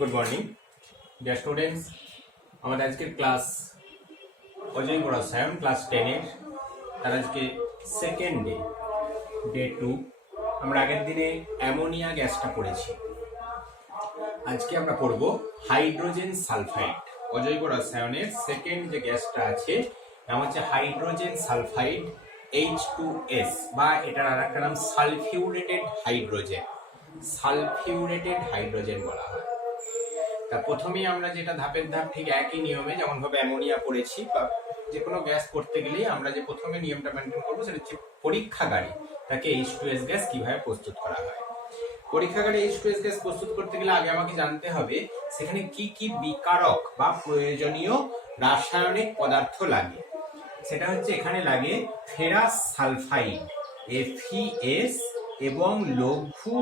Good morning dear students. আমাদের আজকের class Ajay রসায়ন ক্লাস 10-এর, তার আজকে সেকেন্ড ডে 2। আমরা আগের দিনে অ্যামোনিয়া গ্যাসটা পড়েছি, আজকে আমরা পড়ব হাইড্রোজেন সালফাইড। অজৈব রসায়নের সেকেন্ড যে গ্যাসটা আছে নাম হচ্ছে হাইড্রোজেন সালফাইড H2S, বা এটার আর একটা নাম সালফিউরেটেড হাইড্রোজেন। সালফিউরেটেড হাইড্রোজেন বলা হয়। তা প্রথমেই আমরা যেটা ধাপের ধাপ ঠিক একই নিয়মে যেমন ভাবে অ্যামোনিয়া পড়েছি বা যে কোনো গ্যাস করতে গেলেই আমরা যে প্রথমে নিয়মটা মেনটেন করবো সেটা হচ্ছে পরীক্ষাগারে তাকে H2S গ্যাস কিভাবে প্রস্তুত করা হয়। পরীক্ষাগারে H2S গ্যাস প্রস্তুত করতে গেলে আগে আমাকে জানতে হবে সেখানে কি কি বিকারক বা প্রয়োজনীয় রাসায়নিক পদার্থ লাগে। সেটা হচ্ছে এখানে লাগে ফেরাস সালফাইড FeS এবং লঘু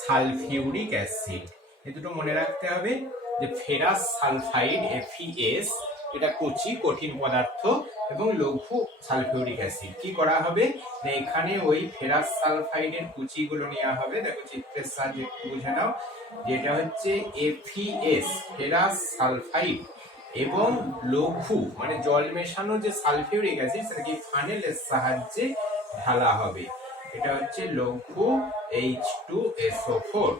সালফিউরিক অ্যাসিড। এই দুটো মনে রাখতে হবে যে ফেরাস সালফাইড FeS এটা কঠিন পদার্থ এবং লঘু সালফিউরিক অ্যাসিড। কি করা হবে না, এখানে ওই ফেরাস সালফাইডের কুচিগুলো নেওয়া হবে। দেখো চিত্রের সাহায্যে বুঝে নাও, যেটা হচ্ছে FeS ফেরাস সালফাইড এবং লঘু মানে জল মেশানো যে সালফিউরিক অ্যাসিড সেটাকে ফানেলের সাহায্যে ঢালা হবে। এটা হচ্ছে লঘু H2SO4।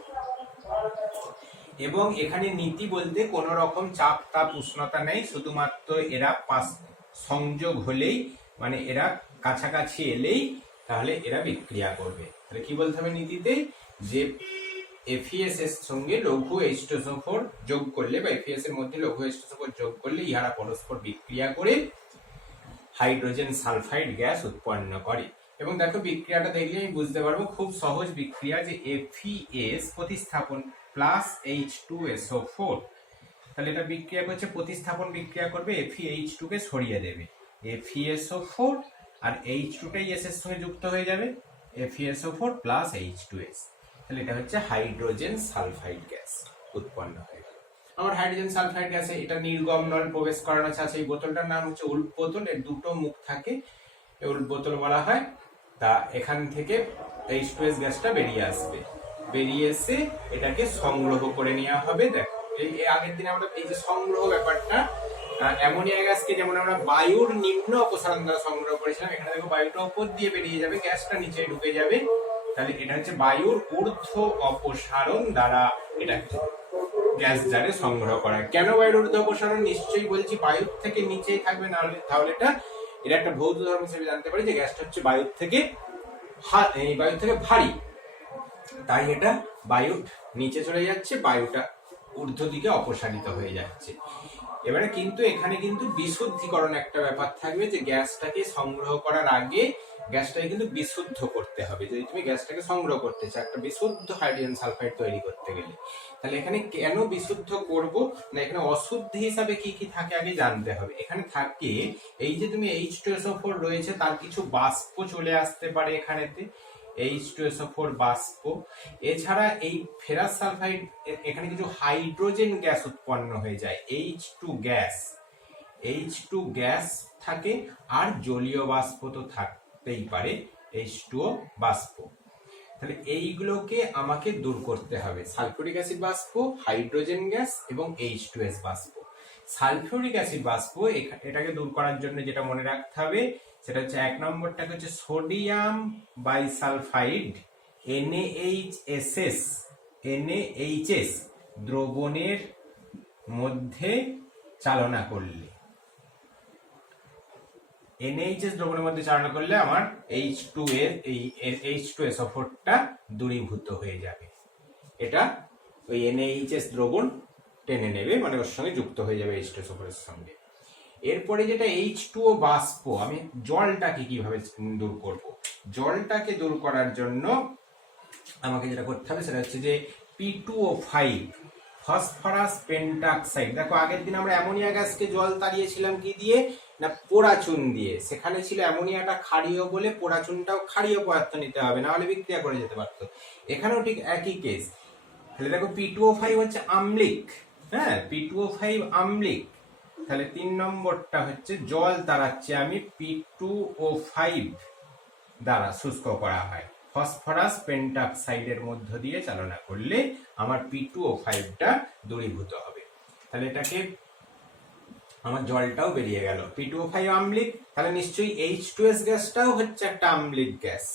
এবং এখানে নীতি বলতে কোন রকম চাপ তাপ উষ্ণতা নেই, শুধুমাত্র এরা সংযোগ হলেই মানে এরা কাছাকাছি এলেই তাহলে এরা বিক্রিয়া করবে। তাহলে কি বলতে হবে নীতিতে, যে FeS এর সঙ্গে লঘু H2SO4 যোগ করলে বা FeS এর মধ্যে লঘু H2SO4 যোগ করলে ইহারা পরস্পর বিক্রিয়া করে হাইড্রোজেন সালফাইড গ্যাস উৎপন্ন করে। এবং দেখো বিক্রিয়াটা দেখলে আমি বুঝতে পারবো খুব সহজ বিক্রিয়া, যে FeS প্রতিস্থাপন প্লাস H2SO4। তাহলে এটা বিক্রিয়া করছে, প্রতিস্থাপন বিক্রিয়া করবে, FeH2 কে সরিয়ে দেবে, FeSO4 আর H2টাই S এর সঙ্গে যুক্ত হয়ে যাবে, FeSO4 প্লাস H2S। তাহলে এটা হচ্ছে হাইড্রোজেন সালফাইড গ্যাস উৎপন্ন হয়ে গেল। আমার হাইড্রোজেন সালফাইড গ্যাসে এটা নির্গম নল প্রবেশ করানো আছে। এই বোতলটার নাম হচ্ছে উল্প বোতল, এর দুটো মুখ থাকে, উল্প বোতল বলা হয়। তা এখান থেকে H2S গ্যাসটা বেরিয়ে আসবে, বেরিয়ে এসে এটাকে সংগ্রহ করে নেওয়া হবে। দেখো এই আগের দিনে আমরা এই যে সংগ্রহ ব্যাপারটা, অ্যামোনিয়া গ্যাসকে যেমন আমরা বায়ুর নিম্ন অপসারণ দ্বারা সংগ্রহ করেছিলাম, এখানে দেখো বায়ুটা উপর দিয়ে বেরিয়ে যাবে, গ্যাসটা নিচে ঢুকে যাবে। তাহলে এটা হচ্ছে বায়ুর ঊর্ধ্ব অপসারণ দ্বারা এটা গ্যাস জারে সংগ্রহ করা। কেন বায়ুর ঊর্ধ্ব অপসারণ? নিশ্চয়ই বলছি বায়ুর থেকে নিচেই থাকবে, না হলে তাহলে এটা একটা ভৌত ধর্ম হিসেবে জানতে পারি যে গ্যাসটা হচ্ছে বায়ুর থেকে ভারী, তাই এটা বায়ু নিচে চলে যাচ্ছে, বায়ুটা ঊর্ধ্ব দিকে অপসারিত হয়ে যাচ্ছে। এবারে কিন্তু এখানে কিন্তু বিশুদ্ধিকরণ একটা ব্যাপার থাকবে, যে গ্যাসটাকে সংগ্রহ করার আগে গ্যাসটাকে কিন্তু বিশুদ্ধ করতে হবে। যদি তুমি গ্যাসটাকে সংগ্রহ করতে চাও একটা বিশুদ্ধ হাইড্রোজেন সালফাইড তৈরি করতে গেলে, তাহলে এখানে কেন বিশুদ্ধ করব না, এখানে অশুদ্ধ হিসাবে কি কি থাকে আগে জানতে হবে। এখানে থাকে এই যে তুমি H2SO4 রয়েছে তার কিছু বাষ্প চলে আসতে পারে এখানেতে, H2SO4 বাষ্প। এছাড়া এই ফেরাস সালফাইড এখানে কিছু হাইড্রোজেন গ্যাস উৎপন্ন হয়ে যায়, H2 গ্যাস থাকে, আর জলীয় বাষ্প তো থাকতেই পারে, H2O বাষ্প। তাহলে এইগুলোকে আমাকে দূর করতে হবে, সালফিউরিক অ্যাসিড বাষ্প, হাইড্রোজেন গ্যাস এবং H2S বাষ্প। সালফিউরিক অ্যাসিড বাষ্প এটাকে দূর করার জন্য যেটা মনে রাখতে হবে সেটা হচ্ছে 1 নম্বরটা হচ্ছে সোডিয়াম বাইসালফাইড NaHS দ্রবণের মধ্যে চালনা করলে, NaHS দ্রবণের মধ্যে চালনা করলে আমার H2SO4টা দূরীভূত হয়ে যাবে। এটা ওই NaHS দ্রবণ টেনে নেবে, মানে ওর সঙ্গে যুক্ত হয়ে যাবে H2SO4 এর সঙ্গে। এরপরে যেটা H2O বাষ্প, আমি জলটাকে কিভাবে দূর করব? জলটাকে দূর করার জন্য আমাকে যেটা করতে হবে সেটা হচ্ছে যে P2O5 ফসফরাস পেন্টাক্সাইড। দেখো আগের দিন আমরা অ্যামোনিয়া গ্যাসকে জল তাড়িয়েছিলাম কি দিয়ে না, পোড়াচুন দিয়ে। সেখানে ছিল অ্যামোনিয়াটা ক্ষারীয় বলে পোড়াচুনটাও ক্ষারীয় পদার্থ নিতে হবে, না হলে বিক্রিয়া করে যেতে পারতো। এখানেও ঠিক একই কেস। তাহলে দেখো P2O5 হচ্ছে আম্লিক, হ্যাঁ P2O5 আম্লিক। তাহলে 3 নম্বরটা হচ্ছে জল তাড়াচ্ছি আমি P2O5 দ্বারা শুষ্ক করা হয়। ফসফরাস পেন্টাক্সাইডের মধ্য দিয়ে চালনা করলে আমার P2O5টা দূরীভূত হবে। তাহলে এটাকে আমার জলটাও বেরিয়ে গেল, P2O5 আম্লিক, তাহলে নিশ্চয়ই H2S গ্যাসটাও হচ্ছে একটা আম্লিক গ্যাস,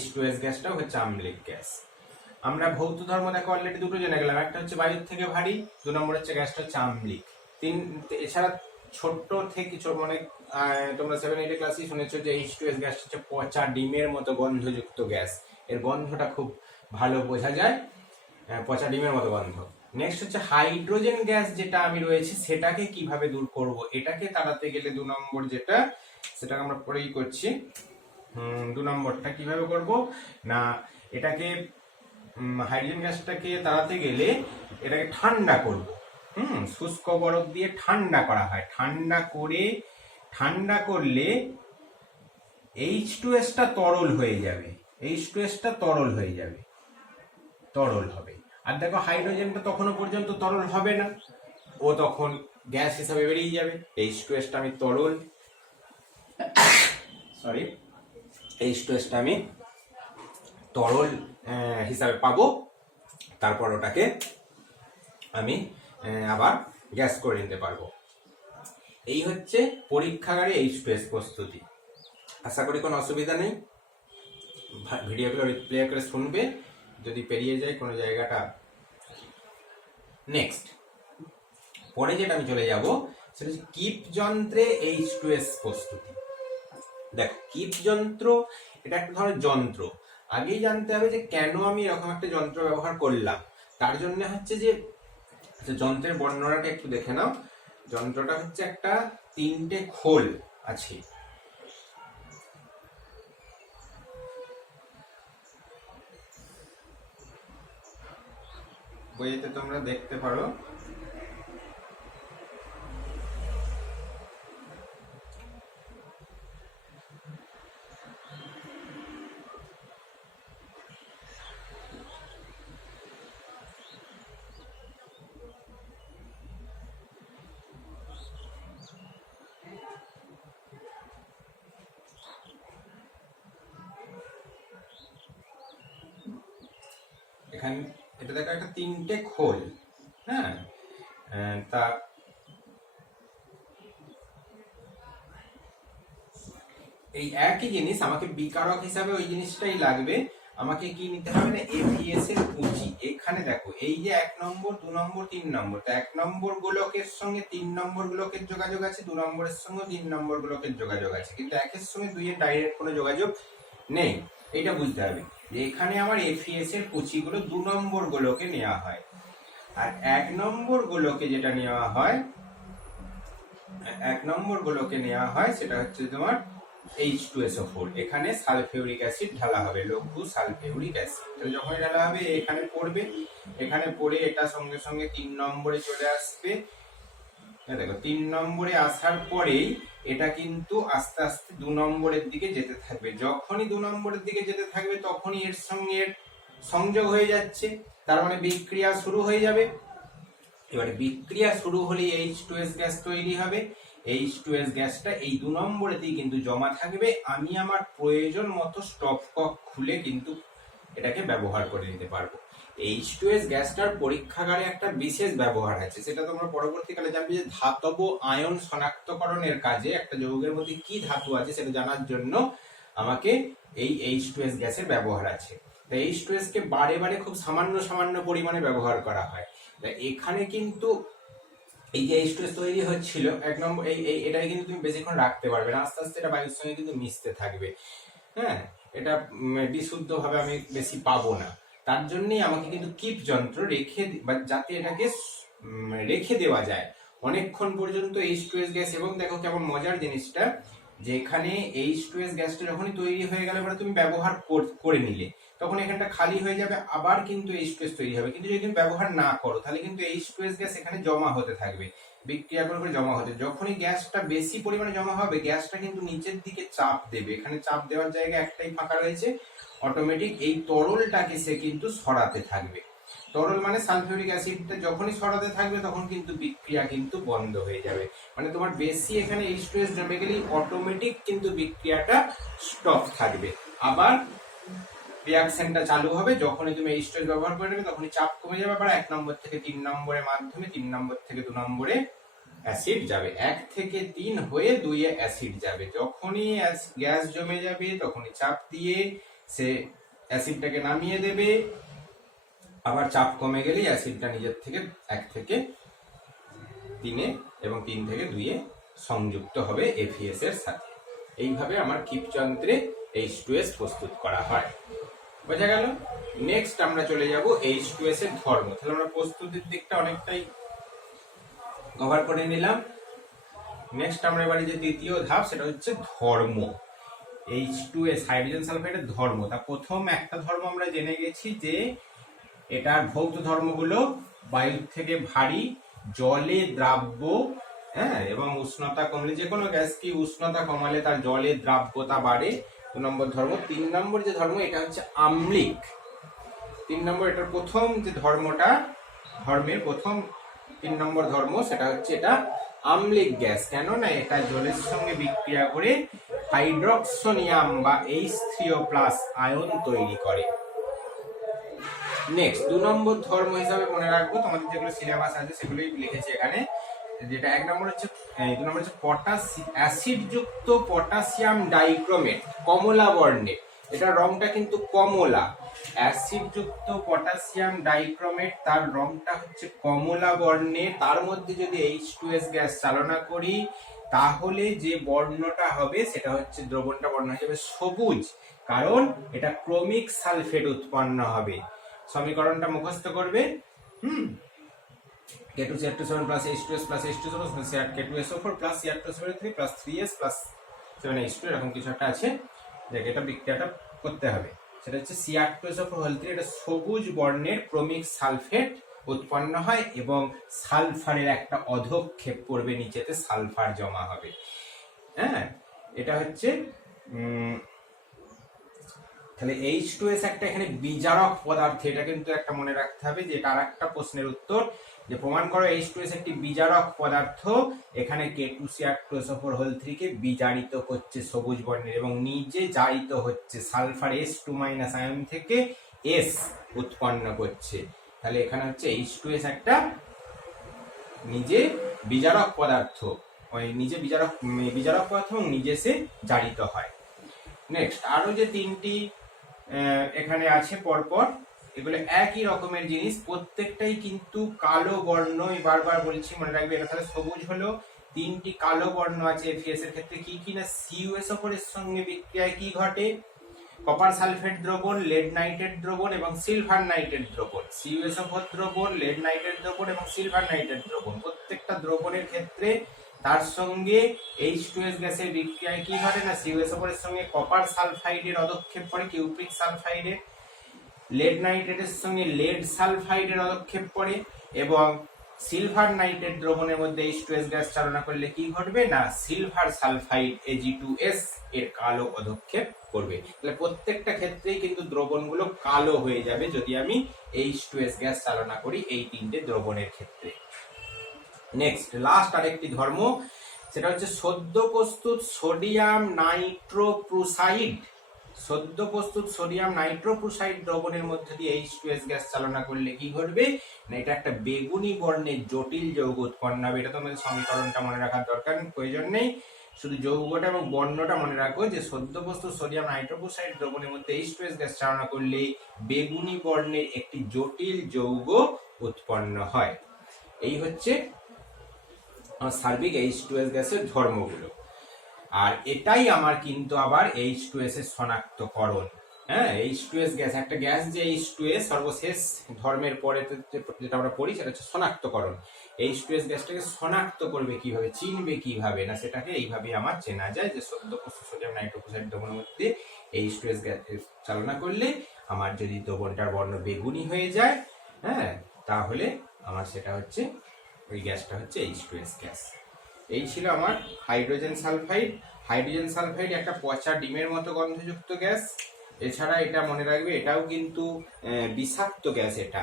H2S গ্যাসটাও হচ্ছে আম্লিক গ্যাস। আমরা ভৌত ধর্ম দেখো অলরেডি দুটো জেনে গেলাম, একটা হচ্ছে বায়ুর থেকে ভারী, 2 নম্বর হচ্ছে গ্যাসটা হচ্ছে আম্লিক। এছাড়া ছোট্ট থেকে মানে তোমরা 7-8 ক্লাসে শুনেছো যে H2S গ্যাস হচ্ছে পচা ডিমের মতো গন্ধযুক্ত গ্যাস, এর গন্ধটা খুব ভালো বোঝা যায়, পচা ডিমের মতো গন্ধ। নেক্সট হচ্ছে হাইড্রোজেন গ্যাস যেটা আমি রয়েছে সেটাকে কিভাবে দূর করব, এটাকে তাড়াতে গেলে 2 নম্বর যেটা সেটা আমরা পরেই করছি। 2 নম্বরটা কিভাবে করব না, এটাকে হাইড্রোজেন গ্যাসটাকে তাড়াতে গেলে এটাকে ঠান্ডা করব। শুষ্ক বরফ দিয়ে ঠান্ডা করা হয়, ঠান্ডা করলে H2S-টা তরল হয়ে যাবে, H2S-টা তরল হয়ে যাবে, তরল হবে। আর দেখো হাইড্রোজেনটা তখনও পর্যন্ত তরল হবে না, ও তখন গ্যাস হিসাবে বেরিয়ে যাবে। H2S-টা আমি তরল, H2S-টা আমি তরল হিসাবে পাবো, তারপর ওটাকে আমি আবার গ্যাস করে নিতে পারবো। এই হচ্ছে পরীক্ষাগারে H2S প্রস্তুতি। আশা করি কোনো অসুবিধা নেই, ভিডিওগুলো রিপ্লে করে শুনবে, যদি পেরিয়ে যায় কোনো জায়গাটা। নেক্সট পরে যেটা আমি চলে যাব সেটা হচ্ছে কিপ যন্ত্রে H2S প্রস্তুতি। দেখো কিপ যন্ত্র এটা একটা ধরনের যন্ত্র, আগেই জানতে হবে যে কেন আমি এরকম একটা যন্ত্র ব্যবহার করলাম। তার জন্য হচ্ছে যে যন্ত্রের বর্ণনাটা একটু দেখে নাও। যন্ত্রটা হচ্ছে একটা 3টে খোল আছে, বইতে তোমরা দেখতে পারো। এখানে এটা দেখো একটা 3টে খোল, হ্যাঁ, তা এই একই জিনিস আমাকে বিকারক হিসাবে ওই জিনিসটাই লাগবে। আমাকে কি নিতে হবে না, এফিএস এর পুঁজি। এখানে দেখো এই যে 1 নম্বর 2 নম্বর 3 নম্বর, তা 1 নম্বর গোলকের সঙ্গে 3 নম্বর গোলকের যোগাযোগ আছে, 2 নম্বরের সঙ্গে 3 নম্বর গোলকের যোগাযোগ আছে, কিন্তু 1-এর সঙ্গে 2-এর ডাইরেক্ট কোনো যোগাযোগ নেই। এটা বুঝতে হবে যে এখানে আমার এফিএস এর পুঁজিগুলো 2 নম্বর গোলকে নেওয়া হয়, আর 1 নম্বর গোলকে যেটা নেওয়া হয়, 1 নম্বর গোলকে নেওয়া হয় সেটা হচ্ছে তোমার H2SO4। এখানে সালফিউরিক অ্যাসিড ঢালা হবে, লঘু সালফিউরিক অ্যাসিড। তো যখন ঢালা হবে এখানে পড়বে, এখানে পড়ে এটা সঙ্গে সঙ্গে 3 নম্বরে চলে আসবে। দেখো 3 নম্বরে আসার পরেই এটা কিন্তু আস্তে আস্তে 2 নম্বরের দিকে যেতে থাকবে। যখনই 2 নম্বরের দিকে যেতে থাকবে তখনই এর সঙ্গে সংযোগ হয়ে যাচ্ছে, তার মানে বিক্রিয়া শুরু হয়ে যাবে। এবারে বিক্রিয়া শুরু হলে H2S গ্যাস তৈরি হবে। H2S গ্যাসটা এই 2 নম্বরেতেই কিন্তু জমা থাকবে। আমি আমার প্রয়োজন মতো স্টপকক খুলে কিন্তু এটাকে ব্যবহার করে নিতে পারবো। H2S গ্যাসটার পরীক্ষাগারে একটা বিশেষ ব্যবহার আছে, সেটা তোমরা পরবর্তীকালে জানবে যে ধাতব আয়ন শনাক্তকরণের কাজে একটা যৌগের মধ্যে কি ধাতু আছে সেটা জানার জন্য আমাকে এই H2S গ্যাসের ব্যবহার আছে। তাই H2S কে বারে বারে খুব সামান্য পরিমাণে ব্যবহার করা হয়। এখানে কিন্তু এই যে H2S তৈরি হচ্ছিল 1 নম্বর এটাই কিন্তু তুমি বেশিক্ষণ রাখতে পারবে না, আস্তে আস্তে এটা বায়ুর সঙ্গে কিন্তু মিশতে থাকবে। হ্যাঁ, এটা বিশুদ্ধ ভাবে আমি বেশি পাবো না, তার জন্যই আমাকে কিন্তু কিপ যন্ত্র রেখে বা যাতে এটাকে রেখে দেওয়া যায় অনেকক্ষণ পর্যন্ত H2S গ্যাস। এবং দেখো কেমন মজার জিনিসটা, যে এখানে H2S গ্যাসটা যখনই তৈরি হয়ে গেল এবার তুমি ব্যবহার করে নিলে তখন এখানটা খালি হয়ে যাবে, আবার কিন্তু H2S তৈরি হবে। কিন্তু যদি তুমি ব্যবহার না করো তাহলে কিন্তু H2S গ্যাস এখানে জমা হতে থাকবে, বিক্রিয়া করে জমা হতে। যখনই গ্যাসটা বেশি পরিমাণে জমা হবে গ্যাসটা কিন্তু নিচের দিকে চাপ দেবে, এখানে চাপ দেওয়ার জায়গা একটাই ফাঁকা রয়েছে, অটোমেটিক এই তরলটাকে সে কিন্তু সরাতে থাকবে। তরল মানে সালফিউরিক অ্যাসিডটা যখনই সরাতে থাকবে তখন কিন্তু বিক্রিয়া কিন্তু বন্ধ হয়ে যাবে। মানে তোমার বেশি এখানে H2S জমে গেলেই অটোমেটিক কিন্তু বিক্রিয়াটা স্টপ থাকবে। আবার রিয়াকশনটা চালু হবে। যখনই তুমি H2S ব্যবহার করে নেবে তখনই চাপ কমে যাবে, আবার 1 নম্বর থেকে 3 নম্বরের মাধ্যমে 3 নম্বর থেকে 2 নম্বরে অ্যাসিড যাবে, 1 থেকে 3 হয়ে 2 এ অ্যাসিড যাবে। যখনই গ্যাস জমে যাবে তখনই চাপ দিয়ে সে অ্যাসিডটাকে নামিয়ে দেবে, আবার চাপ কমে গেলেই অ্যাসিডটা নিজের থেকে 1 থেকে 3 এ এবং 3 থেকে 2 এ সংযুক্ত হবে FeS এর সাথে। এইভাবে আমার কিপ যন্ত্রে H2S প্রস্তুত করা হয়। বোঝা গেল? নেক্সট আমরা চলে যাব H2S এর ধর্ম। তাহলে আমরা প্রস্তুতির দিকটা অনেকটাই কভার করে নিলাম। নেক্সট আমরা এবারে যে দ্বিতীয় ধাপ সেটা হচ্ছে ধর্ম। H2S হাইড্রোজেন সালফাইডের ধর্ম। তা প্রথম একটা ধর্ম আমরা জেনে গেছি যে এটার ভৌত ধর্মগুলো বায়ুর থেকে ভারী, জলে দ্রাব্য, হ্যাঁ, এবং উষ্ণতা কমলে, যে কোনো গ্যাস কি উষ্ণতা কমালে তার জলের দ্রাব্যতা বাড়ে। 2 নম্বর ধর্ম। 3 নম্বর যে ধর্ম এটা হচ্ছে আম্লিক। 3 নম্বর এটার প্রথম যে ধর্মটা, ধর্মের প্রথম 3 নম্বর ধর্ম সেটা হচ্ছে এটা আম্লিক গ্যাস। কেন না এটা জলের সঙ্গে বিক্রিয়া করে হাইড্রোক্সোনিয়াম বা H3O+ আয়ন তৈরি করে। নেক্সট 2 নম্বর ধর্ম হিসাবে মনে রাখবো, তোমাদের যেগুলো সিলেবাস আছে সেগুলোই লিখেছি এখানে। যেটা 1 নম্বর হচ্ছে 2 নম্বর হচ্ছে অ্যাসিড যুক্ত পটাশিয়াম ডাইক্রোমেট, কমলা বর্ণের। এটা রংটা কিন্তু কমলা। অ্যাসিড যুক্ত পটাশিয়াম ডাইক্রোমেট, তার রংটা হচ্ছে কমলা বর্ণের। তার মধ্যে যদি H2S গ্যাস চালনা করি তাহলে যে বর্ণটা হবে সেটা হচ্ছে, দ্রবণটা বর্ণ হয়ে যাবে সবুজ, কারণ এটা ক্রোমিক সালফেট উৎপন্ন হবে। সমীকরণটা মুখস্থ করবে। K2CR27 plus H2S plus H2SO K2SO4 plus CR2SO3 plus 3S plus 7H2 এরকম কিছু একটা আছে, দেখ এটা বিক্রিয়াটা করতে হবে। সেটা হচ্ছে CR2SO4 এটা সবুজ বর্ণের ক্রোমিক সালফেট উৎপন্ন হয় এবং সালফারের একটা অধক্ষেপ করবে, নিচেতে সালফার জমা হবে। হ্যাঁ, এটা হচ্ছে তাহলে H2S একটা এখানে বিজারক পদার্থ। এটা কিন্তু একটা মনে রাখতে হবে যে এটা আরেকটা প্রশ্নের উত্তর, যে প্রমাণ করো H2S একটি বিজারক পদার্থ। এখানে K2CR2SO4 কে বিজারিত করছে সবুজ বর্ণের এবং নিজে জারিত হচ্ছে, সালফার H2- আয়ন থেকে S উৎপন্ন করছে। তাহলে এখানে হচ্ছে H2S একটা নিজে বিজারক পদার্থ, ওই নিজে বিজারক পদার্থ এবং নিজে সে জারিত হয়। নেক্সট আরো যে 3টি এখানে আছে পরপর, এগুলো একই রকমের জিনিস, প্রত্যেকটাই কিন্তু কালো বর্ণ। বারবার বলছি মনে রাখবে। এটা তাহলে সবুজ হলো, 3টি কালো বর্ণ আছে FeS এর ক্ষেত্রে। কি কি না, CuSO4 এর সঙ্গে বিক্রিয়ায় কি ঘটে, কপার সালফেট দ্রবণ, লেড নাইট্রেট দ্রবণ এবং সিলভার নাইট্রেট দ্রবণ। CuSO4 দ্রবণ, লেড নাইট্রেট দ্রবণ এবং সিলভার নাইট্রেট দ্রবণ, প্রত্যেকটা দ্রবণের ক্ষেত্রে তার সঙ্গে H2S গ্যাসের বিক্রিয়ায় কি ঘটে না, CuSO4 এর সঙ্গে কপার সালফাইডের অধক্ষেপ পড়ে, কিউপ্রিক সালফাইডের। লেড নাইট্রেটের সঙ্গে লেড সালফাইডের অধক্ষেপ পড়ে এবং সিলভার নাইট্রেট দ্রবণের মধ্যে H2S গ্যাস চালনা করলে কি ঘটবে না, সিলভার সালফাইড Ag2S এর কালো অধক্ষেপ করবে। তাহলে প্রত্যেকটা ক্ষেত্রেই কিন্তু দ্রবণগুলো কালো হয়ে যাবে যদি আমি H2S গ্যাস চালনা করি এই 3টে দ্রবণের ক্ষেত্রে। নেক্সট লাস্ট আরেকটি ধর্ম, সেটা হচ্ছে সদ্য প্রস্তুত সোডিয়াম নাইট্রোপ্রুসাইড। সদ্য প্রস্তুত সোডিয়াম নাইট্রোপ্রুসাইড দ্রবণের মধ্যে দিয়ে H2S গ্যাস চালনা করলে কি ঘটবে না, এটা একটা বেগুনি বর্ণের জটিল যৌগ উৎপন্ন হবে। এটা তোমাদের সমীকরণটা মনে রাখার দরকার প্রয়োজন নেই, শুধু যৌগটা এবং বর্ণটা মনে রাখো যে সদ্য প্রস্তুত সোডিয়াম নাইট্রোপ্রুসাইড দ্রবণের মধ্যে H2S গ্যাস চালনা করলে বেগুনি বর্ণের একটি জটিল যৌগ উৎপন্ন হয়। এই হচ্ছে সার্বিক H2S গ্যাসের ধর্মগুলো। আর এটাই আমার কিন্তু আবার H2S এর শনাক্তকরণ। হ্যাঁ, H2S গ্যাস একটা গ্যাস, যে H2S সর্বশেষ ধর্মের পরে যেটা আমরা পড়ি সেটা হচ্ছে শনাক্তকরণ। H2S গ্যাসটাকে শনাক্ত করবে কিভাবে, চিনবে কিভাবে না, সেটাকে এইভাবে আমার চেনা যায় যে সদ্য প্রস্তুত সোডিয়াম নাইট্রোপ্রুসাইড দ্রবণের মধ্যে H2S গ্যাস চালনা করলে আমার যদি দ্রবণটার বর্ণ বেগুনি হয়ে যায়, হ্যাঁ, তাহলে আমার সেটা হচ্ছে ওই গ্যাসটা হচ্ছে H2S গ্যাস। এই ছিল আমার হাইড্রোজেন সালফাইড। হাইড্রোজেন সালফাইড একটা পচা ডিমের মতো গন্ধযুক্ত গ্যাস। এছাড়া এটা মনে রাখবে এটাও কিন্তু বিষাক্ত গ্যাস। এটা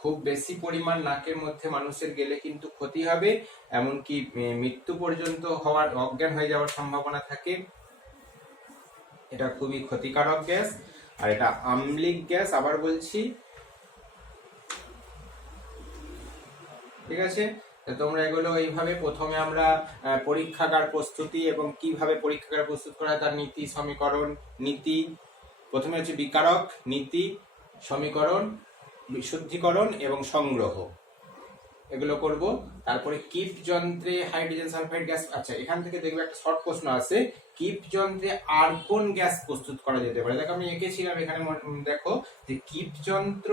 খুব বেশি পরিমাণ নাকের মধ্যে মানুষের গেলে কিন্তু ক্ষতি হবে, এমনকি মৃত্যু পর্যন্ত হওয়ার, অজ্ঞান হয়ে যাওয়ার সম্ভাবনা থাকে। এটা খুবই ক্ষতিকারক গ্যাস। আর এটা আম্লিক গ্যাস, আবার বলছি, ঠিক আছে। তো তোমরা এগুলো এইভাবে প্রথমে আমরা পরীক্ষাগার প্রস্তুতি এবং কিভাবে পরীক্ষাগার প্রস্তুত করা হয় তার নীতি, সমীকরণ, নীতি, প্রথমে হচ্ছে বিকারক, নীতি, সমীকরণ, বিশুদ্ধীকরণ এবং সংগ্রহ, এগুলো করব। তারপরে কিপ যন্ত্রে হাইড্রোজেন সালফাইড গ্যাস, আচ্ছা এখান থেকে দেখবে একটা শর্ট প্রশ্ন আছে, কিপ যন্ত্রে আর্গন গ্যাস প্রস্তুত করা যেতে পারে। দেখো আমি এঁকেছিলাম এখানে, দেখো যে কিপ যন্ত্র,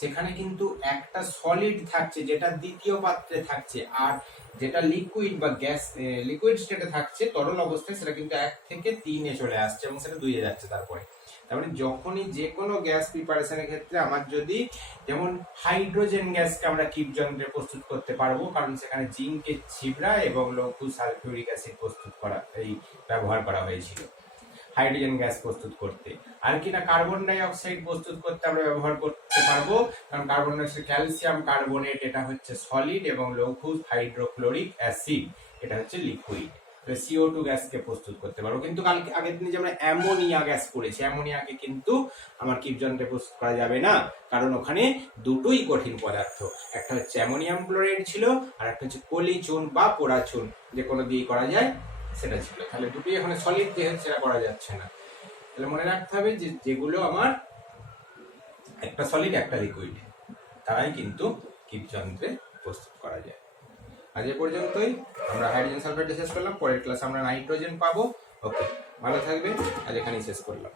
সেখানে কিন্তু একটা সলিড থাকছে যেটা দ্বিতীয় পাত্রে থাকছে, আর যেটা লিকুইড বা গ্যাস লিকুইড স্টেটে থাকছে তরল অবস্থায়, সেটা কিন্তু 1 থেকে 3-এ চলে আসছে এবং সেটা 2-এ যাচ্ছে। তারপরে তার মানে যখনই যে কোনো গ্যাস প্রিপারেশনের ক্ষেত্রে আমার যদি, যেমন হাইড্রোজেন গ্যাসকে আমরা কিপ যন্ত্রে প্রস্তুত করতে পারবো, কারণ সেখানে জিঙ্কের ছিবড়া এবং লঘু সালফিউরিক অ্যাসিড প্রস্তুত করা, এই ব্যবহার করা হয়েছিল হাইড্রোজেন গ্যাস প্রস্তুত করতে। আর কি না, কার্বন ডাই অক্সাইড প্রস্তুত করতে আমরা ব্যবহার করতে পারবো, কারণ carbon die oxide calcium carbonate, এটা হচ্ছে সলিড, এবং লঘু হাইড্রোক্লোরিক অ্যাসিড এটা হচ্ছে লিকুইড। CO2 গ্যাসকে প্রস্তুত করতে পারবো। কিন্তু কালকে আগের দিনে যে আমরা অ্যামোনিয়া গ্যাস করেছি, অ্যামোনিয়াকে কিন্তু আমার কিপ যন্ত্রে প্রস্তুত করা যাবে না, কারণ ওখানে দুটোই কঠিন পদার্থ, একটা হচ্ছে অ্যামোনিয়াম ক্লোরাইড ছিল, আর একটা হচ্ছে পলি চুন বা পোড়া চুন, যে কোনো দিয়ে করা যায় সেটা ছিল। তাহলে দুটোই এখানে সলিড যেহেতু সেটা করা যাচ্ছে না। তাহলে মনে রাখতে হবে যে যেগুলো আমার একটা সলিড একটা লিকুইড, তারাই কিন্তু কিপ যন্ত্রে প্রস্তুত করা যায়। আজ এ পর্যন্তই, আমরা হাইড্রোজেন সালফাইড শেষ করলাম, পরের ক্লাসে আমরা নাইট্রোজেন পাবো। ওকে, ভালো থাকবে, আজ এখানেই শেষ করলাম।